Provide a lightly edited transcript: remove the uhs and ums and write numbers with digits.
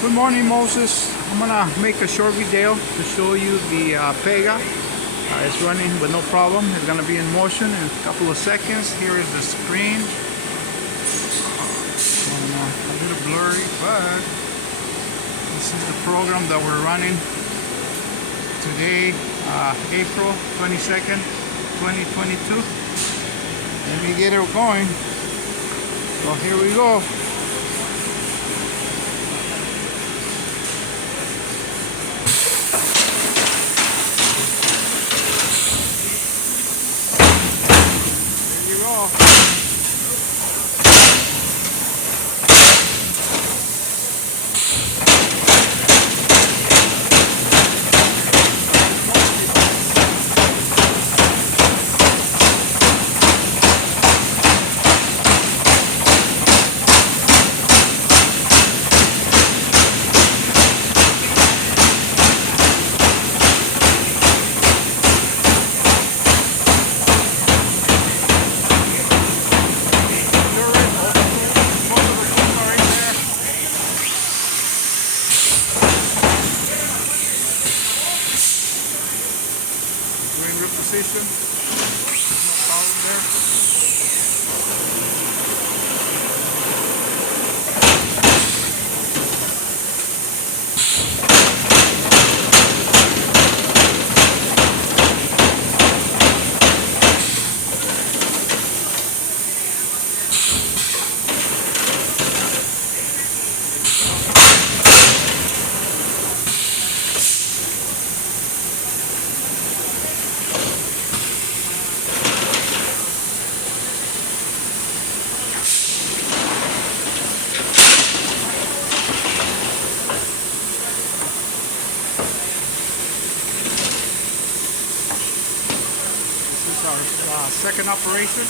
Good morning, Moses. I'm gonna make a short video to show you the Pega. It's running with no problem. It's gonna be in motion in a couple of seconds. Here is the screen. A little blurry, but this is the program that we're running today, April 22nd, 2022. Let me get it going. So here we go. Position. No problem there. Our second operation.